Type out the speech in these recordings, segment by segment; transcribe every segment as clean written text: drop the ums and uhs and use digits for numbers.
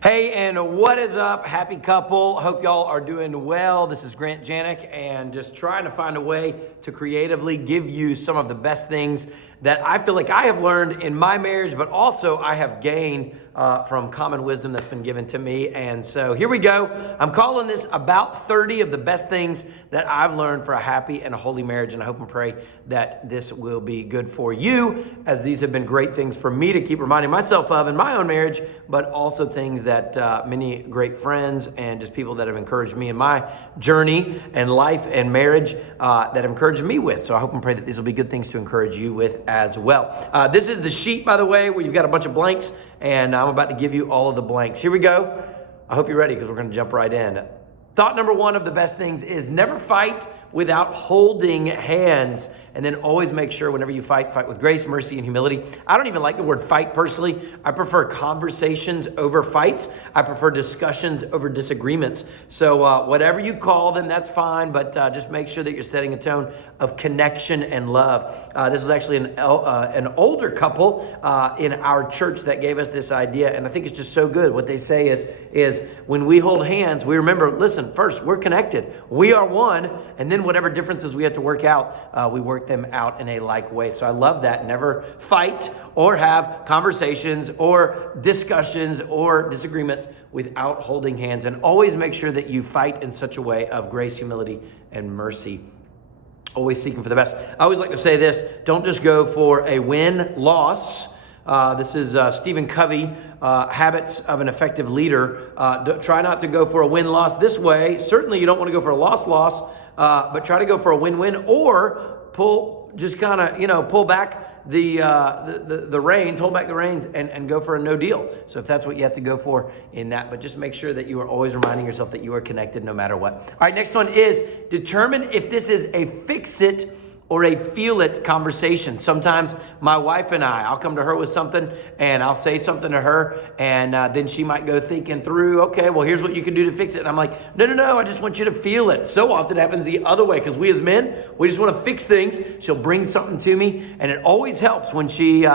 Hey, and what is up? Happy couple. Hope y'all are doing well. This is Grant Janik, and just trying to find a way to creatively give you some of the best things that I feel like I have learned in my marriage, but also I have gained from common wisdom that's been given to me. And so here we go. I'm calling this about 30 of the best things that I've learned for a happy and a holy marriage. And I hope and pray that this will be good for you, as these have been great things for me to keep reminding myself of in my own marriage, but also things that many great friends and just people that have encouraged me in my journey and life and marriage that have encouraged me with. So I hope and pray that these will be good things to encourage you with as well. This is the sheet, by the way, where you've got a bunch of blanks, and I'm about to give you all of the blanks. Here we go. I hope you're ready, because we're going to jump right in. Thought number one of the best things is never fight without holding hands. And then always make sure whenever you fight with grace, mercy, and humility. I don't even like the word fight personally. I prefer conversations over fights. I prefer discussions over disagreements. So whatever you call them, that's fine. But just make sure that you're setting a tone of connection and love. This is actually an older couple in our church that gave us this idea. And I think it's just so good. What they say is when we hold hands, we remember, listen, first, we're connected. We are one. And then whatever differences we have to work out, we work them out in a like way. So I love that. Never fight or have conversations or discussions or disagreements without holding hands. And always make sure that you fight in such a way of grace, humility, and mercy. Always seeking for the best. I always like to say this: don't just go for a win-loss. This is Stephen Covey, Habits of an Effective Leader. Try not to go for a win-loss this way. Certainly you don't want to go for a loss-loss, but try to go for a win-win, or pull back the reins, hold back the reins, and go for a no deal. So if that's what you have to go for in that, but just make sure that you are always reminding yourself that you are connected no matter what. All right, next one is determine if this is a fix it or a feel it conversation. Sometimes my wife and I'll come to her with something and I'll say something to her, and then she might go thinking through, okay, well, here's what you can do to fix it. And I'm like, no, I just want you to feel it. So often it happens the other way, because we as men, we just want to fix things. She'll bring something to me, and it always helps when she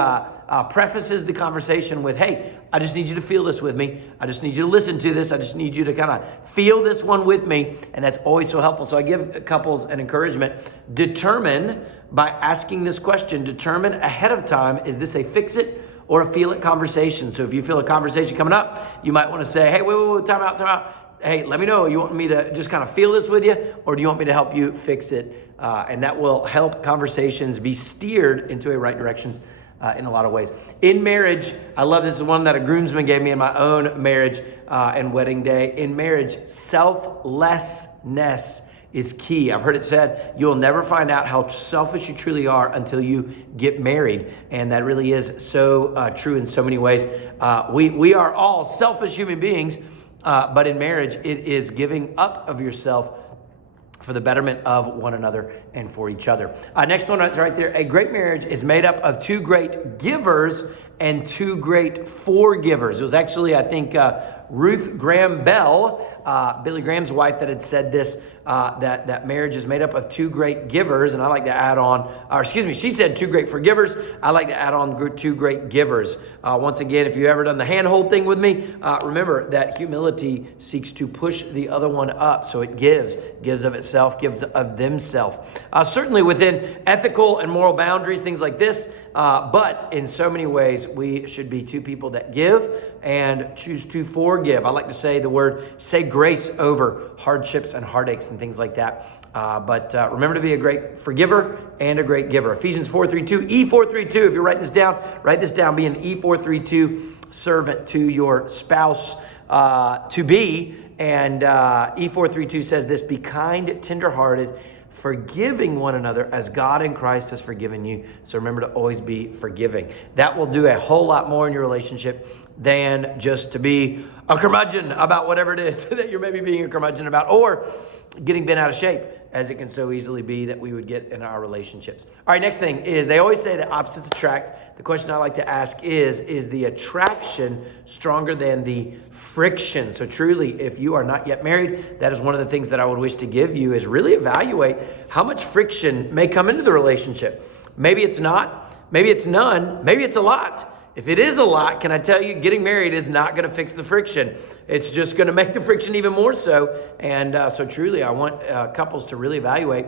prefaces the conversation with, hey, I just need you to feel this with me. I just need you to listen to this. I just need you to kind of feel this one with me. And that's always so helpful. So I give couples an encouragement. Determine, by asking this question, determine ahead of time, is this a fix it or a feel it conversation? So if you feel a conversation coming up, you might want to say, hey, wait, time out. Hey, let me know. You want me to just kind of feel this with you, or do you want me to help you fix it? And that will help conversations be steered into a right direction in a lot of ways. In marriage, I love this, is one that a groomsman gave me in my own marriage and wedding day. In marriage, selflessness is key. I've heard it said, you'll never find out how selfish you truly are until you get married. And that really is so true in so many ways. We are all selfish human beings, but in marriage, it is giving up of yourself for the betterment of one another and for each other. Next one right there. A great marriage is made up of two great givers and two great forgivers. It was actually, I think, Ruth Graham Bell, Billy Graham's wife, that had said this, that marriage is made up of two great givers. And I like to add on, she said two great forgivers. I like to add on two great givers. Once again, if you've ever done the handhold thing with me, remember that humility seeks to push the other one up. So it gives of itself, gives of themselves. Certainly within ethical and moral boundaries, things like this. But in so many ways, we should be two people that give and choose to forgive. I like to say say grace over hardships and heartaches and things like that. But remember to be a great forgiver and a great giver. Ephesians 4:3-2, E4:3-2. If you're writing this down, write this down. Be an E4:3-2 servant to your spouse to be. And E4:3-2 says this: be kind, tenderhearted, forgiving one another as God in Christ has forgiven you. So remember to always be forgiving. That will do a whole lot more in your relationship than just to be a curmudgeon about whatever it is that you're maybe being a curmudgeon about, or getting bent out of shape, as it can so easily be that we would get in our relationships. All right, next thing is, they always say that opposites attract. The question I like to ask is the attraction stronger than the friction? So truly, if you are not yet married, that is one of the things that I would wish to give you, is really evaluate how much friction may come into the relationship. Maybe it's not, maybe it's none, maybe it's a lot. If it is a lot, can I tell you, getting married is not going to fix the friction. It's just going to make the friction even more so. And so truly, I want couples to really evaluate,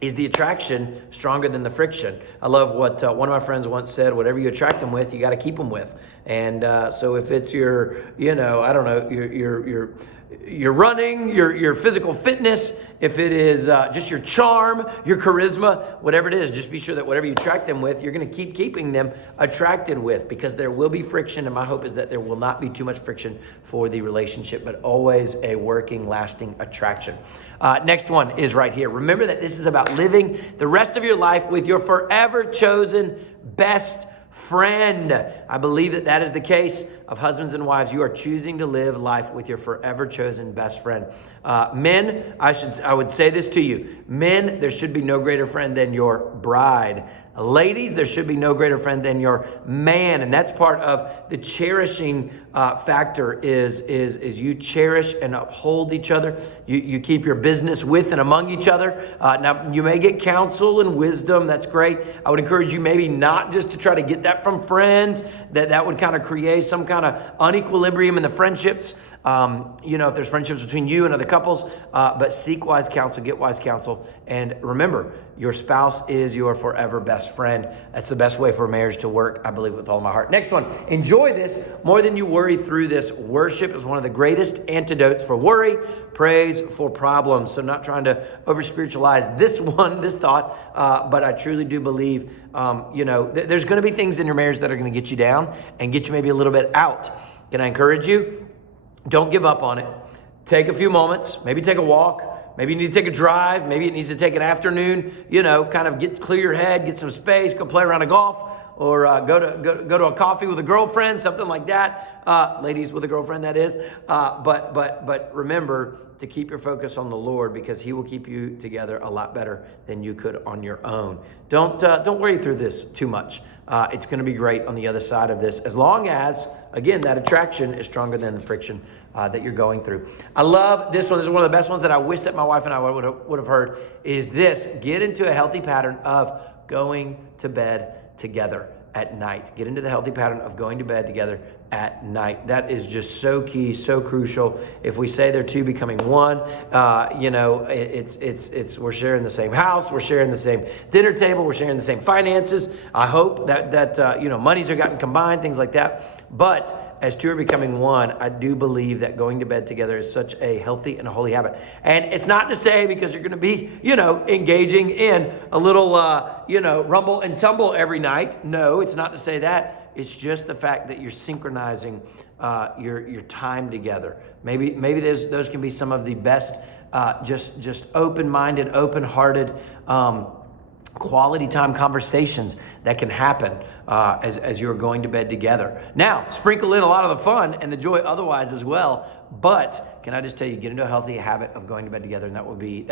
is the attraction stronger than the friction? I love what one of my friends once said: whatever you attract them with, you got to keep them with. And so if it's your, I don't know, your running, your physical fitness, if it is just your charm, your charisma, whatever it is, just be sure that whatever you attract them with, you're going to keep keeping them attracted with, because there will be friction. And my hope is that there will not be too much friction for the relationship, but always a working, lasting attraction. Next one is right here. Remember that this is about living the rest of your life with your forever chosen best friend. I believe that that is the case of husbands and wives. You are choosing to live life with your forever chosen best friend. Men, I would say this to you. Men, there should be no greater friend than your bride. Ladies, there should be no greater friend than your man. And that's part of the cherishing factor is you cherish and uphold each other. You keep your business with and among each other. Now, you may get counsel and wisdom. That's great. I would encourage you maybe not just to try to get that from friends. That would kind of create some kind of unequilibrium in the friendships. If there's friendships between you and other couples, but seek wise counsel, get wise counsel. And remember, your spouse is your forever best friend. That's the best way for a marriage to work, I believe, with all my heart. Next one, enjoy this more than you worry through this. Worship is one of the greatest antidotes for worry, praise for problems. So not trying to over spiritualize this thought, but I truly do believe, there's going to be things in your marriage that are going to get you down and get you maybe a little bit out. Can I encourage you? Don't give up on it. Take a few moments, maybe take a walk, maybe you need to take a drive, maybe it needs to take an afternoon, kind of clear your head, get some space, go play around a golf, or go to a coffee with a girlfriend, something like that. Ladies with a girlfriend, that is. But remember to keep your focus on the Lord, because He will keep you together a lot better than you could on your own. Don't worry through this too much. It's going to be great on the other side of this, as long as, again, that attraction is stronger than the friction that you're going through. I love this one. This is one of the best ones that I wish that my wife and I would have heard, is this: get into a healthy pattern of going to bed together at night. Get into the healthy pattern of going to bed together at night. That is just so key, so crucial. If we say they're two becoming one, it's we're sharing the same house, we're sharing the same dinner table, we're sharing the same finances. I hope that monies are gotten combined, things like that. But as two are becoming one, I do believe that going to bed together is such a healthy and a holy habit. And it's not to say because you're going to be, engaging in a little, rumble and tumble every night. No, it's not to say that. It's just the fact that you're synchronizing your time together. Maybe those can be some of the best, just open-minded, open-hearted, quality time conversations that can happen as you're going to bed together. Now, sprinkle in a lot of the fun and the joy otherwise as well. But can I just tell you, get into a healthy habit of going to bed together, and that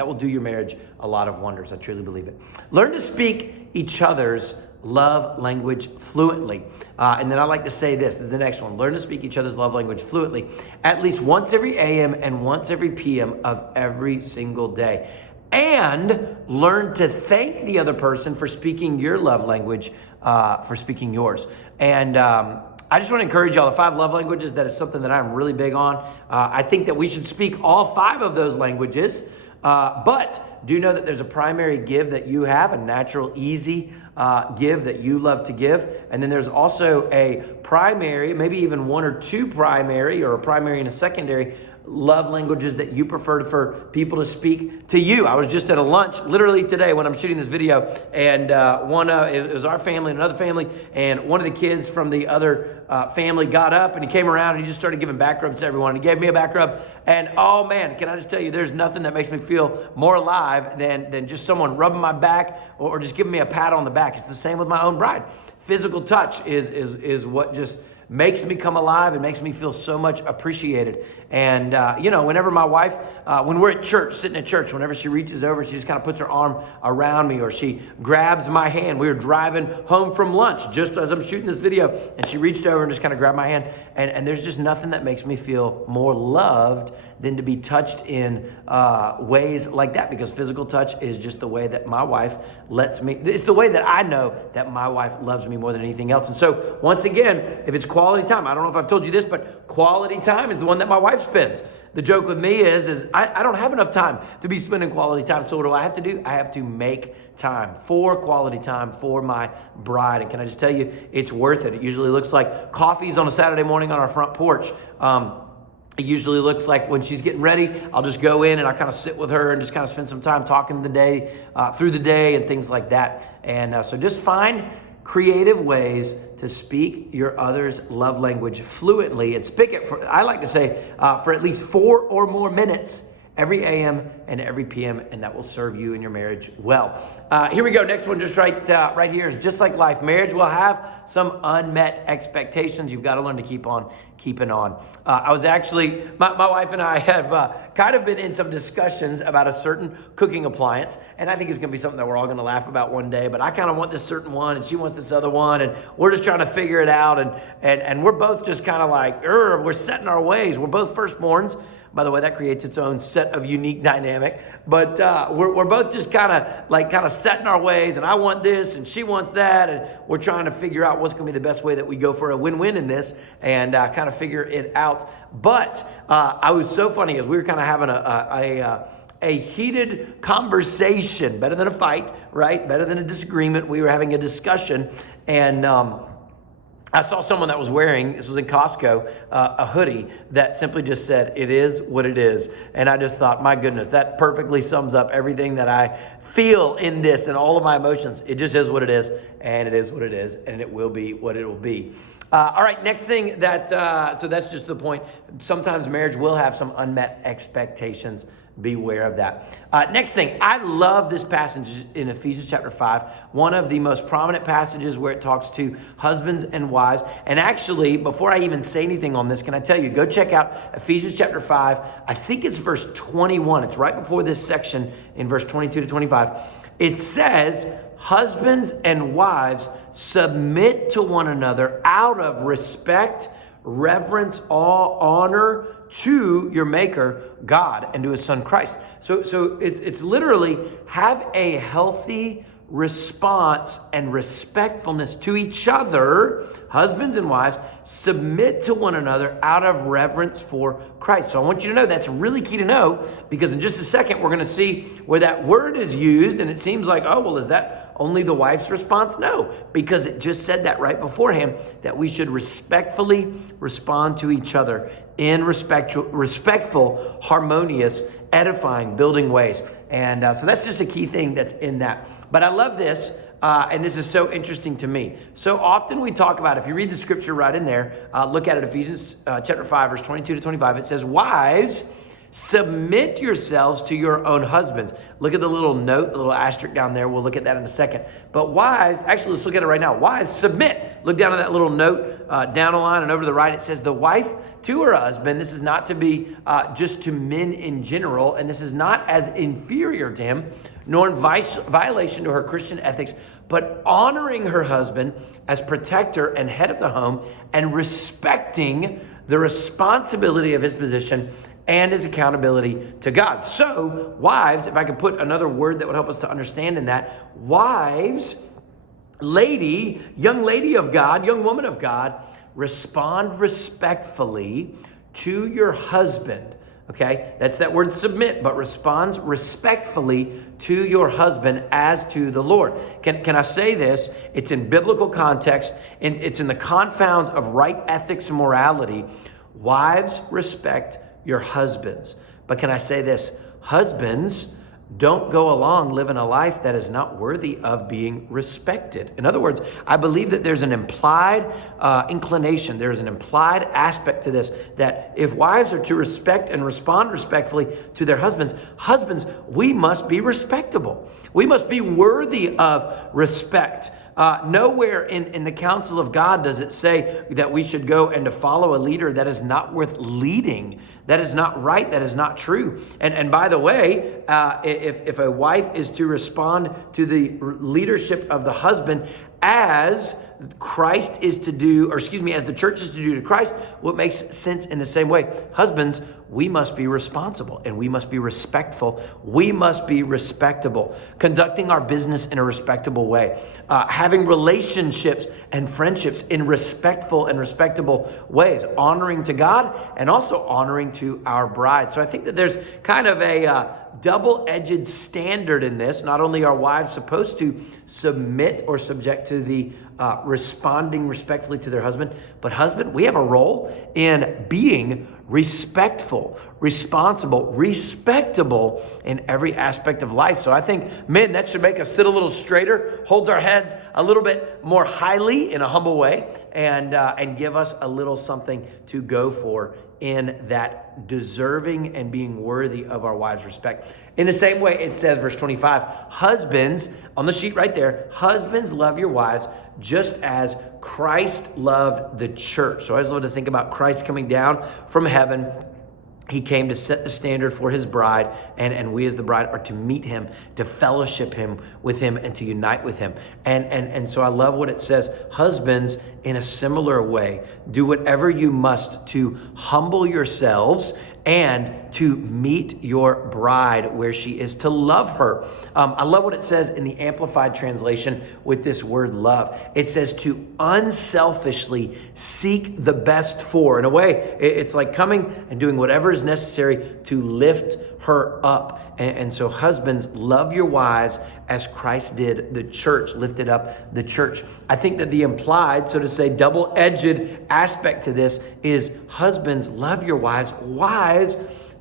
will do your marriage a lot of wonders. I truly believe it. Learn to speak each other's love language fluently. And then I like to say this is the next one. Learn to speak each other's love language fluently at least once every AM and once every PM of every single day. And learn to thank the other person for speaking your love language, for speaking yours. And I just want to encourage y'all, the 5 love languages, that is something that I'm really big on. I think that we should speak all 5 of those languages, but do know that there's a primary give that you have, a natural, easy give that you love to give. And then there's also a primary, maybe even 1 or 2 primary, or a primary and a secondary love languages that you prefer for people to speak to you. I was just at a lunch literally today when I'm shooting this video, and it was our family and another family, and one of the kids from the other family got up and he came around and he just started giving back rubs to everyone. He gave me a back rub, and oh man, can I just tell you, there's nothing that makes me feel more alive than just someone rubbing my back or just giving me a pat on the back. It's the same with my own bride. Physical touch is what just makes me come alive and makes me feel so much appreciated. And, whenever my wife, when we're at church, sitting at church, whenever she reaches over, she just kind of puts her arm around me, or she grabs my hand. We were driving home from lunch just as I'm shooting this video, and she reached over and just kind of grabbed my hand. And there's just nothing that makes me feel more loved than to be touched in ways like that, because physical touch is just the way that my wife lets me. It's the way that I know that my wife loves me more than anything else. And so once again, if it's quality time, I don't know if I've told you this, but quality time is the one that my wife spends. The joke with me is I don't have enough time to be spending quality time. So what do I have to do? I have to make time for quality time for my bride. And can I just tell you, it's worth it. It usually looks like coffees on a Saturday morning on our front porch. It usually looks like when she's getting ready, I'll just go in and I kind of sit with her and just kind of spend some time talking through the day and things like that. And so just find creative ways to speak your other's love language fluently, and speak it for, I like to say, for at least 4 or more minutes every AM and every PM, and that will serve you and your marriage well. Here we go. Next one, just right here, is just like life. Marriage will have some unmet expectations. You've got to learn to keep on keeping on. I was actually, my wife and I have kind of been in some discussions about a certain cooking appliance, and I think it's going to be something that we're all going to laugh about one day, but I kind of want this certain one, and she wants this other one, and we're just trying to figure it out, and we're both just kind of like, we're set in our ways. We're both firstborns. By the way, that creates its own set of unique dynamic. But we're both just kind of set in our ways, and I want this, and she wants that, and we're trying to figure out what's going to be the best way that we go for a win-win in this, and kind of figure it out. But I was so funny as we were kind of having a heated conversation, better than a fight, right? Better than a disagreement. We were having a discussion, and I saw someone that was wearing, this was in Costco, a hoodie that simply just said, "It is what it is." And I just thought, my goodness, that perfectly sums up everything that I feel in this and all of my emotions. It just is what it is, and it is what it is, and it will be what it will be. All right, next thing so that's just the point. Sometimes marriage will have some unmet expectations. Beware of that. Next thing, I love this passage in Ephesians chapter 5, one of the most prominent passages where it talks to husbands and wives. And actually, before I even say anything on this, can I tell you, go check out Ephesians chapter 5. I think it's verse 21. It's right before this section in verse 22 to 25. It says, "Husbands and wives, submit to one another out of respect, reverence, awe, honor, to your maker, God, and to his son, Christ." So it's literally have a healthy response and respectfulness to each other. Husbands and wives, submit to one another out of reverence for Christ. So I want you to know that's really key to know, because in just a second, we're going to see where that word is used. And it seems like, oh, well, is that only the wife's response? No, because it just said that right beforehand, that we should respectfully respond to each other in respectful, harmonious, edifying, building ways. And so that's just a key thing that's in that. But I love this, and this is so interesting to me. So often we talk about, if you read the scripture right in there, look at it, Ephesians chapter 5, verse 22 to 25. It says, "Wives, submit yourselves to your own husbands." Look at the little note, the little asterisk down there. We'll look at that in a second. But wives, actually, let's look at it right now. Wives, submit. Look down at that little note, down the line and over to the right. It says, "The wife to her husband." This is not to be just to men in general, and this is not as inferior to him, nor in violation to her Christian ethics, but honoring her husband as protector and head of the home, and respecting the responsibility of his position and his accountability to God. So, wives, if I could put another word that would help us to understand in that, wives, lady, young lady of God, young woman of God, respond respectfully to your husband. Okay, that's that word submit, but responds respectfully to your husband as to the Lord. Can I say this? It's in biblical context, and it's in the confounds of right ethics and morality. Wives, respect your husbands. But can I say this? Husbands, don't go along living a life that is not worthy of being respected. In other words, I believe that there's an implied inclination, there's an implied aspect to this, that if wives are to respect and respond respectfully to their husbands, we must be respectable. We must be worthy of respect. Nowhere in the counsel of God does it say that we should go and to follow a leader that is not worth leading. That is not right. That is not true. And by the way, if a wife is to respond to the leadership of the husband as Christ is to do, or excuse me, as the church is to do to Christ, what makes sense in the same way. Husbands, we must be responsible and we must be respectful. We must be respectable, conducting our business in a respectable way, having relationships and friendships in respectful and respectable ways, honoring to God and also honoring to our bride. So I think that there's kind of a double-edged standard in this. Not only are wives supposed to submit or subject to the responding respectfully to their husband, but husband, we have a role in being respectful, responsible, respectable in every aspect of life. So I think, men, that should make us sit a little straighter, holds our heads a little bit more highly in a humble way, and give us a little something to go for in that deserving and being worthy of our wives' respect. In the same way, it says, verse 25, husbands, on the sheet right there, husbands, love your wives just as Christ loved the church. So I always love to think about Christ coming down from heaven. He came to set the standard for his bride, and we as the bride are to meet him, to fellowship him with him, and to unite with him. And so I love what it says. Husbands, in a similar way, do whatever you must to humble yourselves and to meet your bride where she is, to love her. I love what it says in the Amplified translation with this word love. It says to unselfishly seek the best for. In a way, it's like coming and doing whatever is necessary to lift her up. And so husbands, love your wives as Christ did the church, lifted up the church. I think that the implied, so to say, double-edged aspect to this is husbands, love your wives. Wives,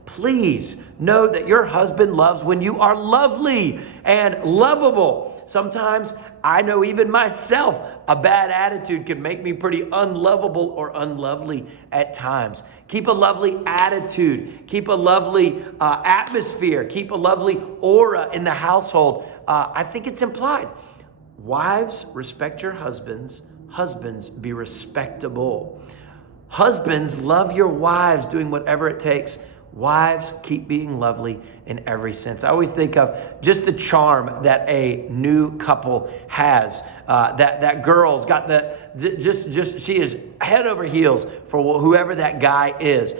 please know that your husband loves when you are lovely and lovable. Sometimes I know even myself, a bad attitude can make me pretty unlovable or unlovely at times. Keep a lovely attitude. Keep a lovely atmosphere. Keep a lovely aura in the household. I think it's implied. Wives, respect your husbands. Husbands, be respectable. Husbands, love your wives, doing whatever it takes. Wives, keep being lovely in every sense. I always think of just the charm that a new couple has. That girl's got she is head over heels for whoever that guy is.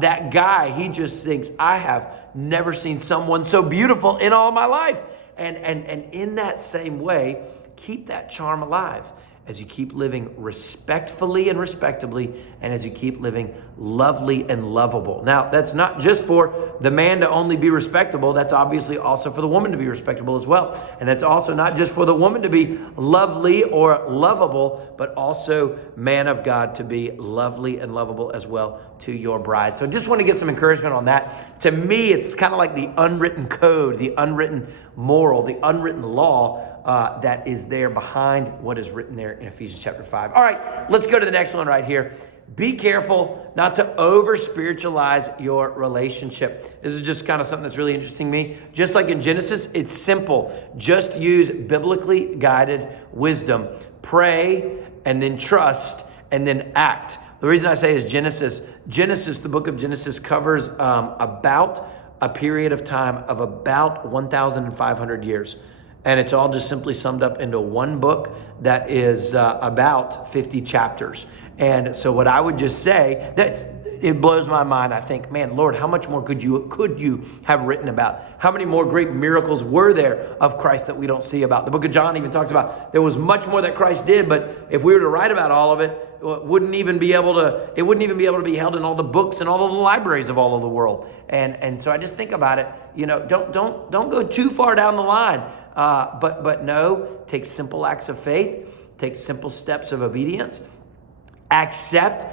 That guy, he just thinks, I have never seen someone so beautiful in all my life. And in that same way, keep that charm alive as you keep living respectfully and respectably, and as you keep living lovely and lovable. Now, that's not just for the man to only be respectable. That's obviously also for the woman to be respectable as well. And that's also not just for the woman to be lovely or lovable, but also, man of God, to be lovely and lovable as well to your bride. So just want to give some encouragement on that. To me, it's kind of like the unwritten code, the unwritten moral, the unwritten law that is there behind what is written there in Ephesians chapter 5. All right, let's go to the next one right here. Be careful not to over-spiritualize your relationship. This is just kind of something that's really interesting to me. Just like in Genesis, it's simple. Just use biblically guided wisdom. Pray and then trust and then act. The reason I say is Genesis, the book of Genesis covers about a period of time of about 1,500 years. And it's all just simply summed up into one book that is about 50 chapters. And so what I would just say, that it blows my mind. I think, man, Lord, how much more could you have written about? How many more great miracles were there of Christ that we don't see about? The book of John even talks about there was much more that Christ did, but if we were to write about all of it, it wouldn't even be able to be held in all the books and all of the libraries of all of the world. And so I just think about it, don't go too far down the line. But no, take simple acts of faith, take simple steps of obedience, accept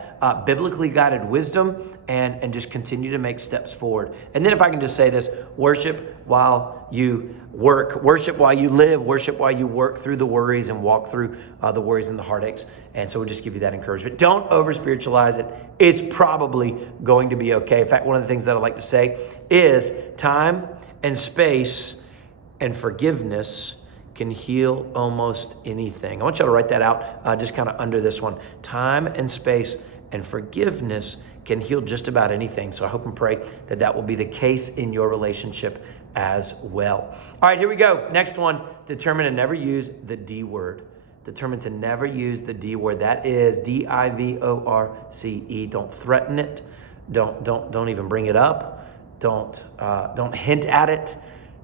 biblically guided wisdom, and just continue to make steps forward. And then if I can just say this, worship while you work, worship while you live, worship while you work through the worries and walk through the worries and the heartaches. And so we'll just give you that encouragement. Don't over spiritualize it. It's probably going to be okay. In fact, one of the things that I like to say is time and space and forgiveness can heal almost anything. I want you to write that out just kind of under this one. Time and space and forgiveness can heal just about anything. So I hope and pray that that will be the case in your relationship as well. All right, here we go. Next one, determine to never use the D word. Determine to never use the D word. That is DIVORCE. Don't threaten it. Don't even bring it up. Don't hint at it.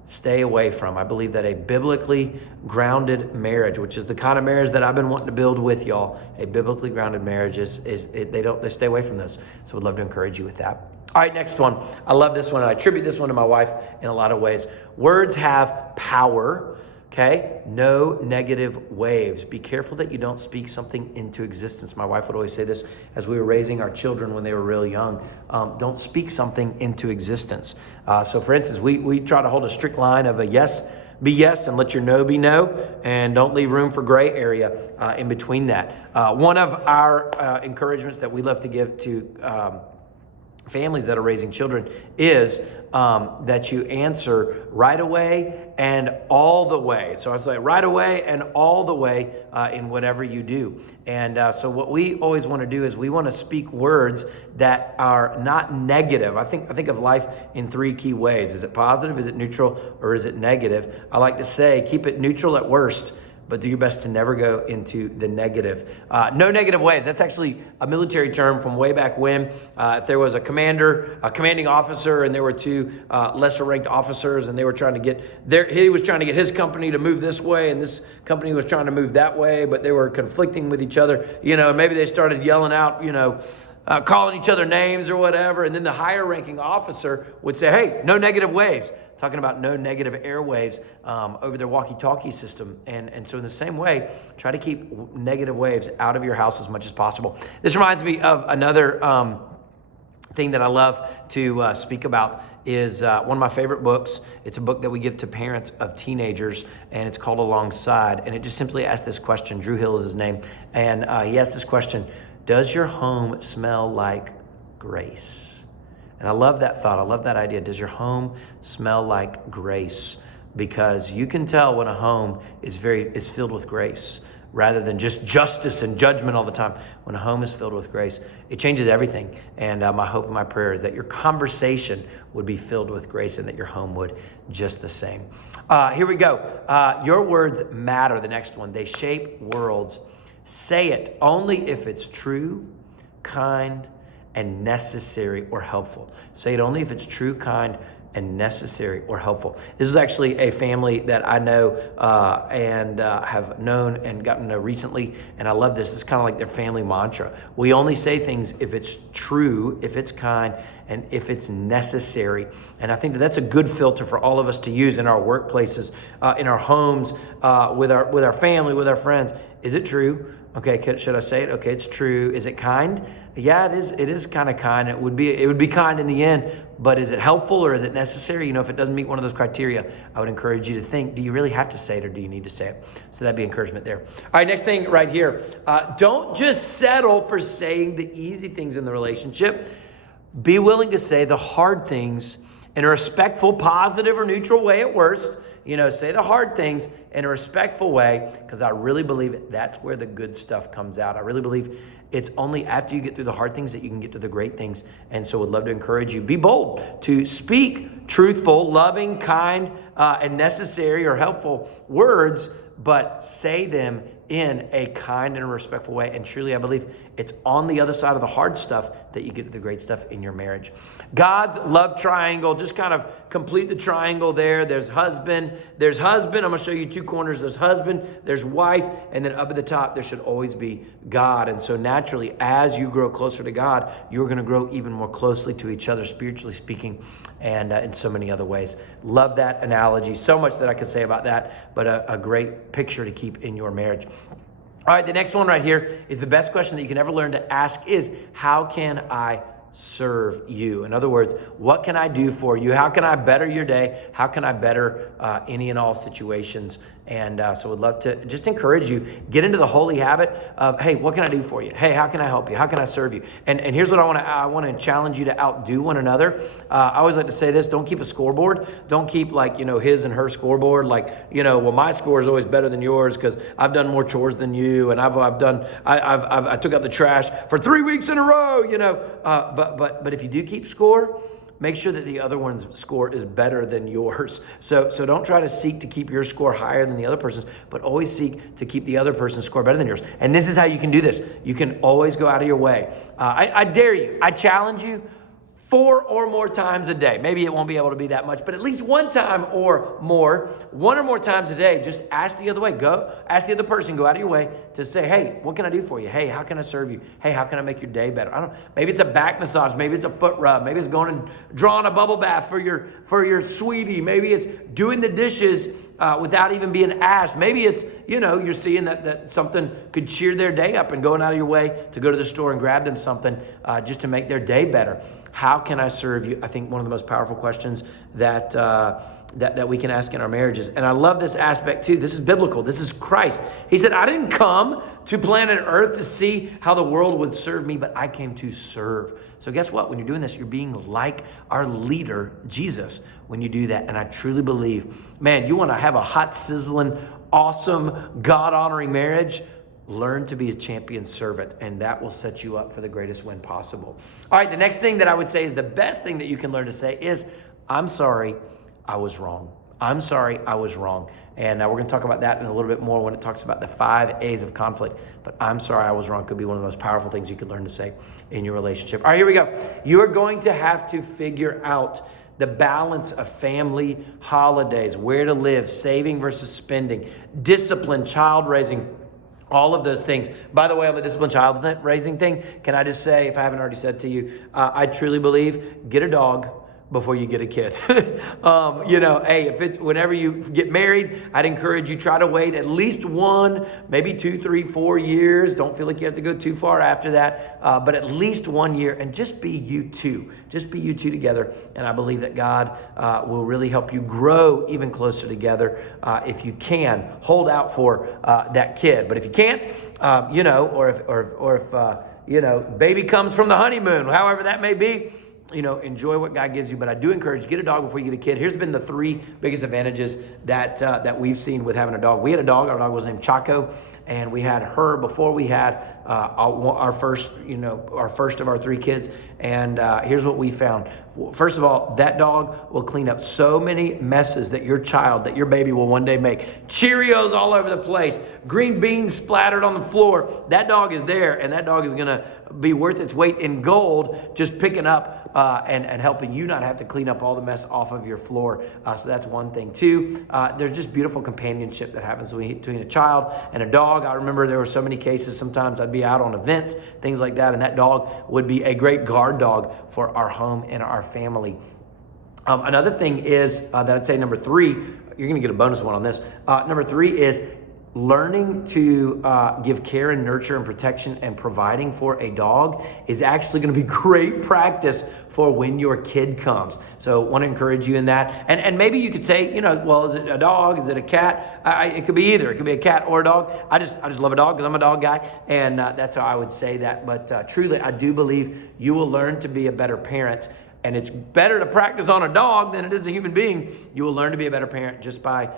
Stay away from. I believe that a biblically grounded marriage, which is the kind of marriage that I've been wanting to build with y'all, a biblically grounded marriage they stay away from those. So I'd love to encourage you with that. All right, next one. I love this one, and I attribute this one to my wife in a lot of ways. Words have power. Okay, no negative waves. Be careful that you don't speak something into existence. My wife would always say this as we were raising our children when they were real young. Don't speak something into existence. So for instance, we try to hold a strict line of a yes, be yes, and let your no be no, and don't leave room for gray area in between that. One of our encouragements that we love to give to families that are raising children is that you answer right away and all the way. So I was like right away and all the way in whatever you do. And so what we always want to do is we want to speak words that are not negative. I think of life in three key ways. Is it positive? Is it neutral? Or is it negative? I like to say keep it neutral at worst, but do your best to never go into the negative. No negative waves. That's actually a military term from way back when. If there was a commanding officer, and there were two lesser ranked officers, and they were trying to get he was trying to get his company to move this way, and this company was trying to move that way, but they were conflicting with each other. Maybe they started yelling out, calling each other names or whatever, and then the higher ranking officer would say, hey, no negative waves. Talking about no negative airwaves over their walkie-talkie system. And so in the same way, try to keep negative waves out of your house as much as possible. This reminds me of another thing that I love to speak about is one of my favorite books. It's a book that we give to parents of teenagers, and it's called Alongside. And it just simply asks this question. Drew Hill is his name. And he asks this question, does your home smell like grace? And I love that thought. I love that idea. Does your home smell like grace? Because you can tell when a home is filled with grace rather than just justice and judgment all the time. When a home is filled with grace, it changes everything. And my hope and my prayer is that your conversation would be filled with grace and that your home would just the same. Here we go. Your words matter. The next one. They shape worlds. Say it only if it's true, kind, and necessary or helpful. Say it only if it's true, kind, and necessary or helpful. This is actually a family that I know and have known and gotten to know recently, and I love this. It's kind of like their family mantra. We only say things if it's true, if it's kind, and if it's necessary. And I think that that's a good filter for all of us to use in our workplaces, in our homes, with our family, with our friends. Is it true? Okay, should I say it? Okay, it's true. Is it kind? Yeah, it is. It is kind of kind. It would be kind in the end, but is it helpful or is it necessary? If it doesn't meet one of those criteria, I would encourage you to think, do you really have to say it or do you need to say it? So that'd be encouragement there. All right, next thing right here. Don't just settle for saying the easy things in the relationship. Be willing to say the hard things in a respectful, positive, or neutral way at worst. Say the hard things in a respectful way, because I really believe that's where the good stuff comes out. I really believe it's only after you get through the hard things that you can get to the great things. And so would love to encourage you, be bold to speak truthful, loving, kind, and necessary or helpful words, but say them in a kind and respectful way. And truly, I believe it's on the other side of the hard stuff that you get to the great stuff in your marriage. God's love triangle, just kind of complete the triangle there. There's husband. I'm going to show you two corners. There's husband, there's wife, and then up at the top, there should always be God. And so naturally, as you grow closer to God, you're going to grow even more closely to each other, spiritually speaking, and in so many other ways. Love that analogy. So much that I could say about that, but a great picture to keep in your marriage. All right, the next one right here is the best question that you can ever learn to ask is, how can I serve you? In other words, what can I do for you? How can I better your day? How can I better any and all situations And so would love to just encourage you, get into the holy habit of, hey, what can I do for you? Hey, how can I help you? How can I serve you? And here's what I want to challenge you to outdo one another. I always like to say this: don't keep a scoreboard. Don't keep like, his and her scoreboard. Like, well, my score is always better than yours because I've done more chores than you, and I took out the trash for 3 weeks in a row. But if you do keep score, make sure that the other one's score is better than yours. So don't try to seek to keep your score higher than the other person's, but always seek to keep the other person's score better than yours. And this is how you can do this. You can always go out of your way. I dare you, I challenge you, 4 or more times a day. Maybe it won't be able to be that much, but at least one time or more, 1 or more times a day, just ask the other way. Go ask the other person, go out of your way to say, hey, what can I do for you? Hey, how can I serve you? Hey, how can I make your day better? Maybe it's a back massage. Maybe it's a foot rub. Maybe it's going and drawing a bubble bath for your sweetie. Maybe it's doing the dishes without even being asked. Maybe it's, you're seeing that something could cheer their day up and going out of your way to go to the store and grab them something just to make their day better. How can I serve you? I think one of the most powerful questions that we can ask in our marriages. And I love this aspect too. This is biblical. This is Christ. He said, I didn't come to planet Earth to see how the world would serve me, but I came to serve. So guess what? When you're doing this, you're being like our leader, Jesus, when you do that. And I truly believe, man, you want to have a hot, sizzling, awesome, God-honoring marriage? Learn to be a champion servant, and that will set you up for the greatest win possible. All right, the next thing that I would say is the best thing that you can learn to say is, I'm sorry, I was wrong. I'm sorry, I was wrong. And we're going to talk about that in a little bit more when it talks about the 5 A's of conflict. But I'm sorry, I was wrong could be one of the most powerful things you could learn to say in your relationship. All right, here we go. You are going to have to figure out the balance of family, holidays, where to live, saving versus spending, discipline, child raising, all of those things. By the way, on the disciplined child raising thing, can I just say, if I haven't already said to you, I truly believe, get a dog before you get a kid. Hey, if it's whenever you get married, I'd encourage you, try to wait at least 1, maybe 2, 3, 4 years. Don't feel like you have to go too far after that, but at least 1 year, and just be you two. Just be you two together. And I believe that God will really help you grow even closer together if you can hold out for that kid. But if you can't, or if baby comes from the honeymoon, however that may be, enjoy what God gives you. But I do encourage, get a dog before you get a kid. Here's been the 3 biggest advantages that we've seen with having a dog. We had a dog. Our dog was named Chaco, and we had her before we had our first of our 3 kids. And here's what we found. First of all, that dog will clean up so many messes that your baby will one day make. Cheerios all over the place, green beans splattered on the floor. That dog is there, and that dog is going to be worth its weight in gold just picking up and helping you not have to clean up all the mess off of your floor. So that's one thing. 2, there's just beautiful companionship that happens between a child and a dog. I remember there were so many cases, sometimes I'd be out on events, things like that, and that dog would be a great guard dog for our home and our family. Another thing is that I'd say number 3, you're going to get a bonus one on this. Number 3 is learning to give care and nurture and protection and providing for a dog is actually going to be great practice for when your kid comes. So I want to encourage you in that. And maybe you could say, well, is it a dog? Is it a cat? It could be either. It could be a cat or a dog. I just love a dog because I'm a dog guy. And that's how I would say that. But truly, I do believe you will learn to be a better parent. And it's better to practice on a dog than it is a human being. You will learn to be a better parent just by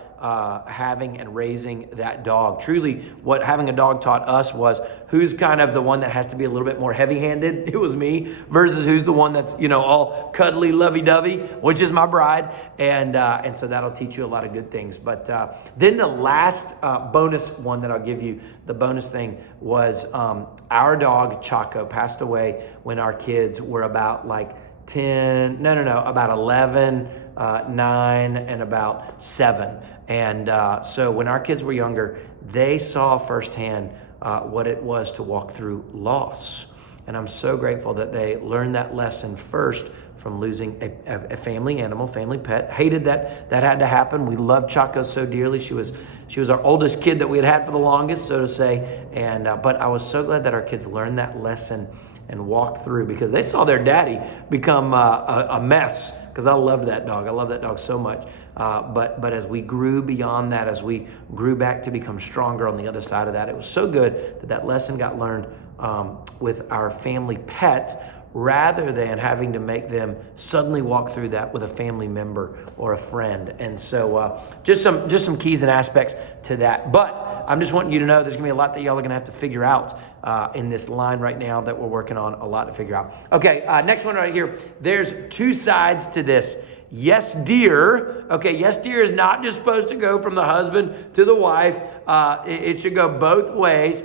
having and raising that dog. Truly, what having a dog taught us was who's kind of the one that has to be a little bit more heavy-handed. It was me, versus who's the one that's all cuddly, lovey-dovey, which is my bride. And so that'll teach you a lot of good things. But then the last bonus one that I'll give you, the bonus thing was our dog Chaco passed away when our kids were about about 11, 9, and about 7. And so when our kids were younger, they saw firsthand what it was to walk through loss. And I'm so grateful that they learned that lesson first from losing a family animal, family pet. Hated that had to happen. We loved Chaco so dearly. She was our oldest kid that we had for the longest, so to say. And but I was so glad that our kids learned that lesson and walked through, because they saw their daddy become a mess, because I loved that dog. I love that dog so much. But as we grew beyond that, as we grew back to become stronger on the other side of that, it was so good that lesson got learned with our family pet, rather than having to make them suddenly walk through that with a family member or a friend. And so just some keys and aspects to that. But I'm just wanting you to know there's gonna be a lot that y'all are gonna have to figure out in this line right now that we're working on, a lot to figure out. Okay, next one right here. There's two sides to this. Yes, dear. Okay, yes, dear is not just supposed to go from the husband to the wife. It should go both ways.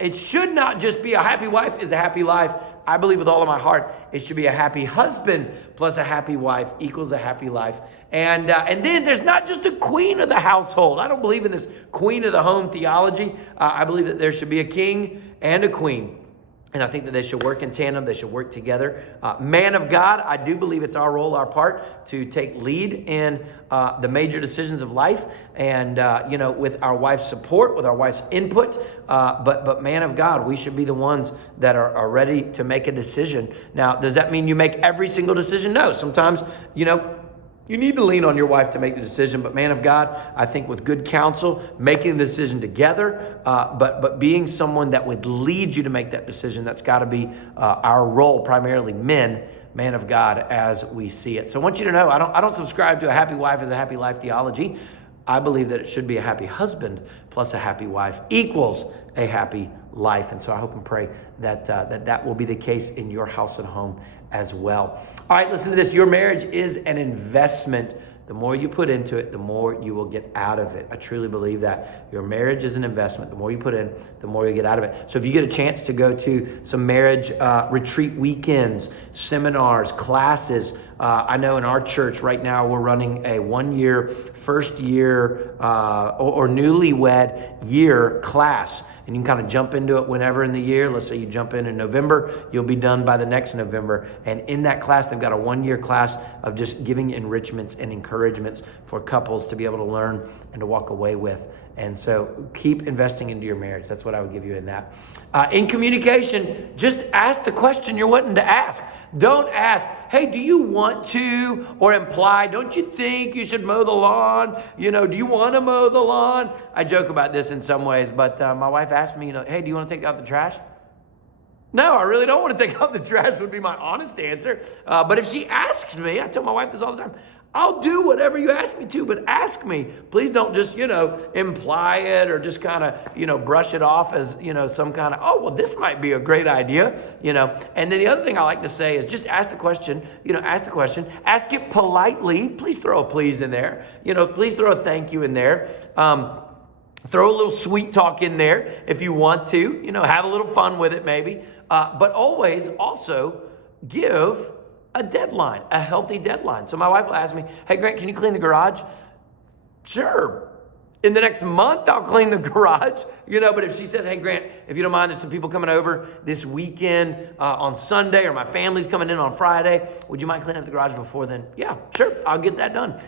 It should not just be a happy wife is a happy life. I believe with all of my heart, it should be a happy husband plus a happy wife equals a happy life. And then there's not just a queen of the household. I don't believe in this queen of the home theology. I believe that there should be a king and a queen. And I think that they should work in tandem. They should work together. Man of God, I do believe it's our role, our part, to take lead in the major decisions of life. And, with our wife's support, with our wife's input. But man of God, we should be the ones that are ready to make a decision. Now, does that mean you make every single decision? No. Sometimes, you need to lean on your wife to make the decision, but man of God, I think with good counsel, making the decision together, but being someone that would lead you to make that decision, that's got to be our role, primarily men, man of God, as we see it. So I want you to know, I don't subscribe to a happy wife as a happy life theology. I believe that it should be a happy husband plus a happy wife equals a happy life. And so I hope and pray that that will be the case in your house and home as well. All right, listen to this. Your marriage is an investment. The more you put into it, the more you will get out of it. I truly believe that. Your marriage is an investment. The more you put in, the more you get out of it. So if you get a chance to go to some marriage retreat weekends, seminars, classes, I know in our church right now we're running a 1-year, first year or newlywed year class. And you can kind of jump into it whenever in the year. Let's say you jump in November, you'll be done by the next November. And in that class, they've got a 1-year class of just giving enrichments and encouragements for couples to be able to learn and to walk away with. And so keep investing into your marriage. That's what I would give you in that. In communication, just ask the question you're wanting to ask. Don't ask, hey, do you want to? Or imply, don't you think you should mow the lawn? Do you want to mow the lawn? I joke about this in some ways, but my wife asked me, hey, do you want to take out the trash? No, I really don't want to take out the trash would be my honest answer. But if she asks me, I tell my wife this all the time, I'll do whatever you ask me to, but ask me. Please don't just, imply it or just kind of, brush it off as, some kind of, oh, well, this might be a great idea, And then the other thing I like to say is just ask the question, ask it politely. Please throw a please in there, please throw a thank you in there. Throw a little sweet talk in there if you want to, have a little fun with it maybe. But always also give a deadline, a healthy deadline. So my wife will ask me, hey, Grant, can you clean the garage? Sure. In the next month, I'll clean the garage, but if she says, hey, Grant, if you don't mind, there's some people coming over this weekend on Sunday, or my family's coming in on Friday. Would you mind cleaning up the garage before then? Yeah, sure. I'll get that done.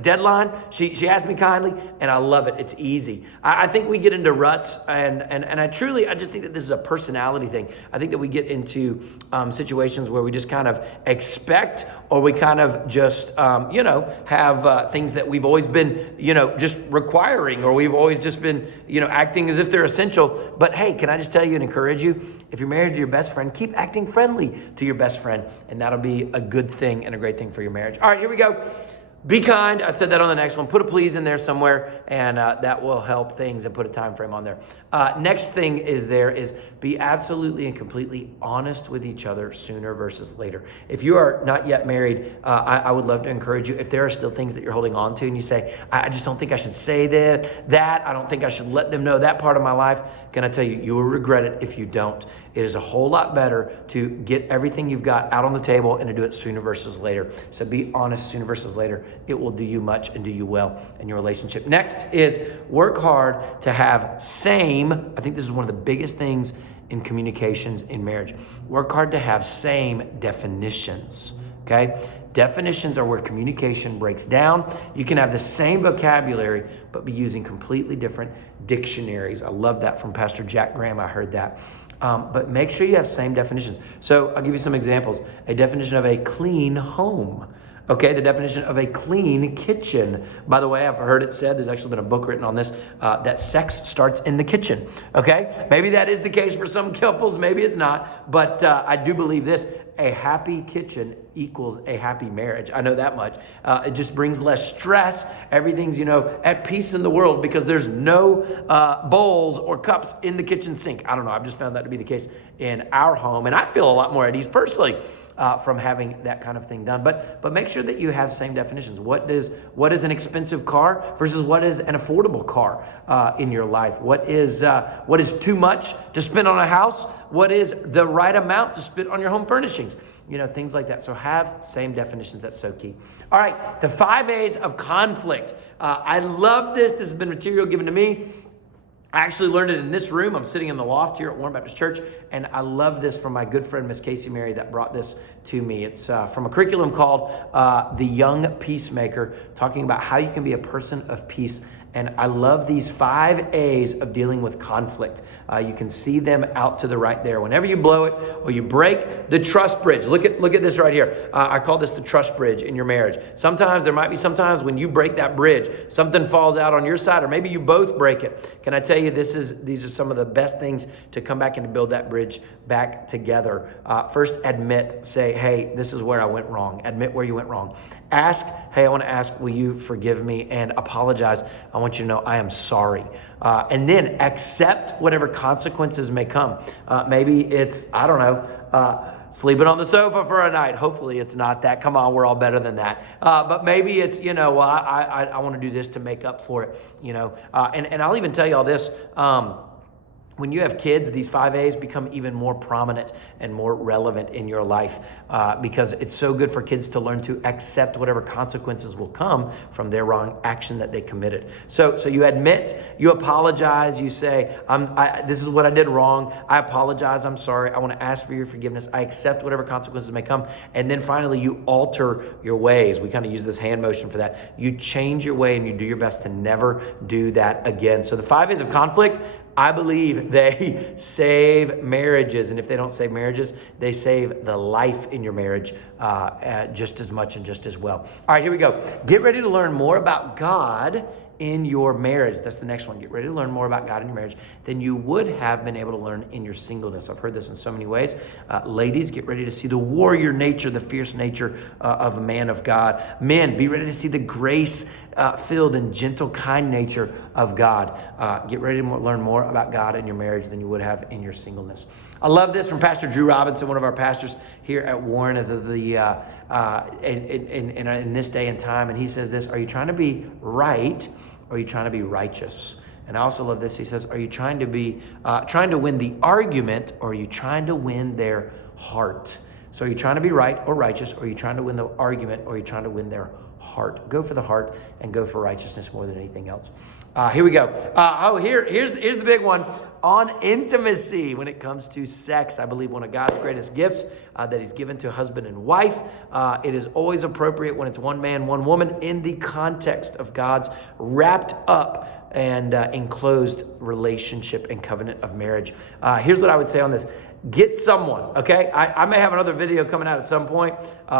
Deadline. She asked me kindly, and I love it. It's easy. I think we get into ruts, and I just think that this is a personality thing. I think that we get into situations where we just kind of expect, or we kind of just, have things that we've always been, just requiring, or we've always just been, acting as if they're essential. But hey, can I just tell you and encourage you, if you're married to your best friend, keep acting friendly to your best friend, and that'll be a good thing and a great thing for your marriage. All right, here we go. Be kind. I said that on the next one. Put a please in there somewhere, and that will help things, and put a time frame on there. Next thing is be absolutely and completely honest with each other sooner versus later. If you are not yet married, I would love to encourage you. If there are still things that you're holding on to and you say, I just don't think I should say that, I don't think I should let them know that part of my life, can I tell you, you will regret it if you don't. It is a whole lot better to get everything you've got out on the table and to do it sooner versus later. So be honest sooner versus later. It will do you much and do you well in your relationship. Next is work hard to have same. I think this is one of the biggest things in communications in marriage. Work hard to have same definitions, okay? Definitions are where communication breaks down. You can have the same vocabulary, but be using completely different dictionaries. I love that from Pastor Jack Graham. I heard that. but make sure you have same definitions. So I'll give you some examples. A definition of a clean home. Okay, the definition of a clean kitchen. By the way, I've heard it said, there's actually been a book written on this, that sex starts in the kitchen. Okay, maybe that is the case for some couples, maybe it's not, but I do believe this. A happy kitchen equals a happy marriage. I know that much. It just brings less stress. Everything's, at peace in the world because there's no bowls or cups in the kitchen sink. I don't know. I've just found that to be the case in our home. And I feel a lot more at ease personally from having that kind of thing done. But make sure that you have same definitions. What is an expensive car versus what is an affordable car in your life? What is too much to spend on a house? What is the right amount to spend on your home furnishings? Things like that. So have same definitions. That's so key. All right, the 5 A's of conflict. I love this. This has been material given to me. I actually learned it in this room. I'm sitting in the loft here at Warren Baptist Church, and I love this from my good friend, Miss Casey Mary, that brought this to me. It's from a curriculum called The Young Peacemaker, talking about how you can be a person of peace. And I love these 5 A's of dealing with conflict. You can see them out to the right there. Whenever you blow it or you break the trust bridge, look at this right here. I call this the trust bridge in your marriage. There might be sometimes when you break that bridge, something falls out on your side, or maybe you both break it. Can I tell you, these are some of the best things to come back and to build that bridge back together. First, say, hey, this is where I went wrong. Admit where you went wrong. Ask, hey, I want to ask, will you forgive me? And apologize. I want you to know I am sorry. And then accept whatever consequences may come. Maybe it's, sleeping on the sofa for a night. Hopefully it's not that. Come on, we're all better than that. But maybe it's, I want to do this to make up for it, And I'll even tell you all this. When you have kids, these 5 A's become even more prominent and more relevant in your life because it's so good for kids to learn to accept whatever consequences will come from their wrong action that they committed. So you admit, you apologize, you say, this is what I did wrong. I apologize, I'm sorry. I want to ask for your forgiveness. I accept whatever consequences may come. And then finally, you alter your ways. We kind of use this hand motion for that. You change your way and you do your best to never do that again. So the 5 A's of conflict, I believe they save marriages. And if they don't save marriages, they save the life in your marriage just as much and just as well. All right, here we go. Get ready to learn more about God in your marriage. That's the next one. Get ready to learn more about God in your marriage than you would have been able to learn in your singleness. I've heard this in so many ways. Ladies, get ready to see the warrior nature, the fierce nature of a man of God. Men, be ready to see the grace filled and gentle, kind nature of God. Get ready to learn more about God in your marriage than you would have in your singleness. I love this from Pastor Drew Robinson, one of our pastors here at Warren, as of the in this day and time. And he says this: are you trying to be right, or are you trying to be righteous? And I also love this. He says, are you trying to win the argument, or are you trying to win their heart? So are you trying to be right or righteous, or are you trying to win the argument, or are you trying to win their heart? Go for the heart and go for righteousness more than anything else. Here we go. Here's the big one on intimacy. When it comes to sex, I believe one of God's greatest gifts that he's given to husband and wife. It is always appropriate when it's one man, one woman in the context of God's wrapped up and enclosed relationship and covenant of marriage. Here's what I would say on this. Get someone, okay? I may have another video coming out at some point,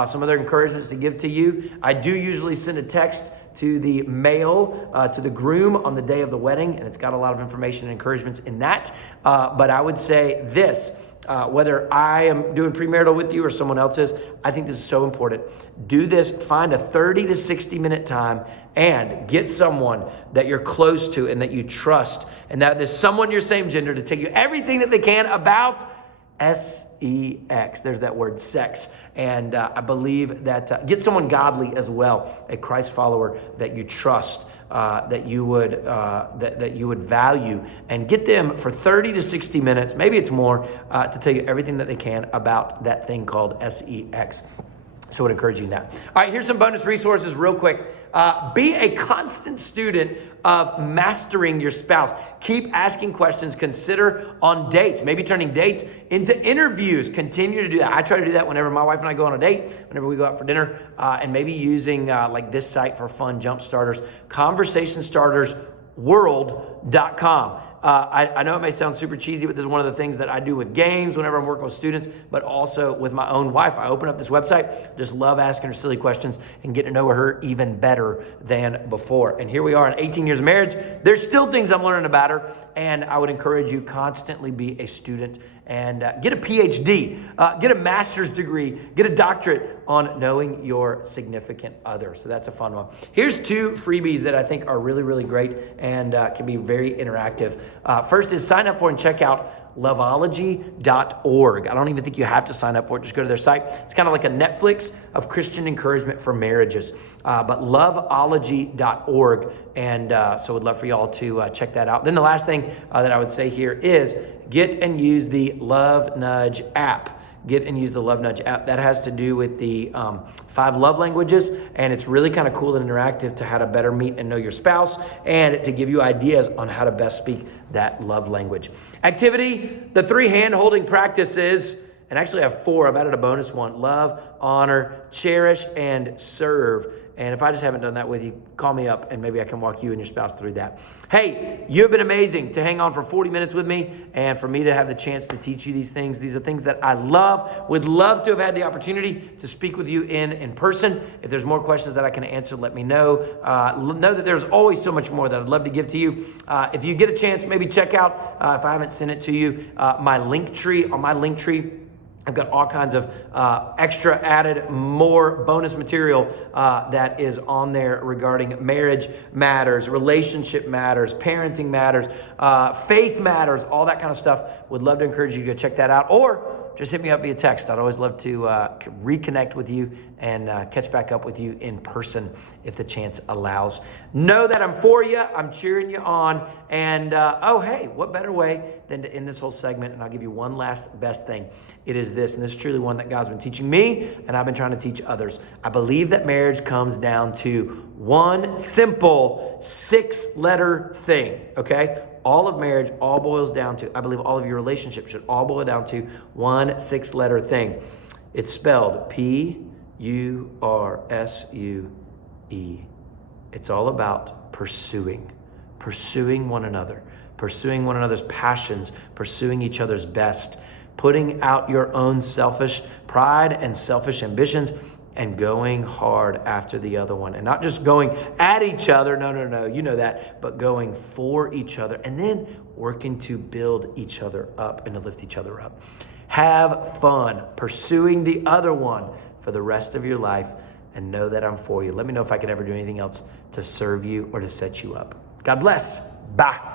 some other encouragements to give to you. I do usually send a text to the male, to the groom on the day of the wedding, and it's got a lot of information and encouragements in that. But I would say this, whether I am doing premarital with you or someone else is, I think this is so important. Do this, find a 30 to 60 minute time and get someone that you're close to and that you trust, and that there's someone your same gender to take you everything that they can about sex. There's that word, sex. And I believe that get someone godly as well, a Christ follower that you trust, that you would value, and get them for 30 to 60 minutes, maybe it's more, to tell you everything that they can about that thing called sex. So I would encourage you in that. All right, here's some bonus resources real quick. Be a constant student of mastering your spouse. Keep asking questions. Consider on dates, maybe turning dates into interviews. Continue to do that. I try to do that whenever my wife and I go on a date, whenever we go out for dinner, and maybe using like this site for fun jump starters, conversationstartersworld.com. I know it may sound super cheesy, but this is one of the things that I do with games whenever I'm working with students, but also with my own wife. I open up this website, just love asking her silly questions and getting to know her even better than before. And here we are in 18 years of marriage. There's still things I'm learning about her, and I would encourage you constantly be a student and get a PhD, get a master's degree, get a doctorate on knowing your significant other. So that's a fun one. Here's 2 freebies that I think are really, really great and can be very interactive. First is sign up for and check out loveology.org. I don't even think you have to sign up for it. Just go to their site. It's kind of like a Netflix of Christian encouragement for marriages. But loveology.org. And so would love for y'all to check that out. Then the last thing that I would say here is get and use the Love Nudge app. Get and use the Love Nudge app. That has to do with the 5 love languages, and it's really kind of cool and interactive to how to better meet and know your spouse and to give you ideas on how to best speak that love language. Activity, the 3 hand-holding practices, and actually I have 4. I've added a bonus one: love, honor, cherish, and serve. And if I just haven't done that with you, call me up and maybe I can walk you and your spouse through that. Hey, you've been amazing to hang on for 40 minutes with me and for me to have the chance to teach you these things. These are things that I love, would love to have had the opportunity to speak with you in person. If there's more questions that I can answer, let me know. Know that there's always so much more that I'd love to give to you. If you get a chance, maybe check out, if I haven't sent it to you, my link tree. On my link tree, I've got all kinds of extra added, more bonus material that is on there regarding marriage matters, relationship matters, parenting matters, faith matters, all that kind of stuff. Would love to encourage you to go check that out, or just hit me up via text. I'd always love to reconnect with you and catch back up with you in person if the chance allows. Know that I'm for you. I'm cheering you on. And oh, hey, what better way than to end this whole segment? And I'll give you one last best thing. It is this, and this is truly one that God's been teaching me, and I've been trying to teach others. I believe that marriage comes down to one simple 6-letter thing, okay? All of marriage all boils down to, I believe all of your relationships should all boil down to one 6-letter thing. It's spelled P-U-R-S-U-E. It's all about pursuing one another, pursuing one another's passions, pursuing each other's best, putting out your own selfish pride and selfish ambitions, and going hard after the other one. And not just going at each other, no, you know that, but going for each other, and then working to build each other up and to lift each other up. Have fun pursuing the other one for the rest of your life, and know that I'm for you. Let me know if I can ever do anything else to serve you or to set you up. God bless. Bye.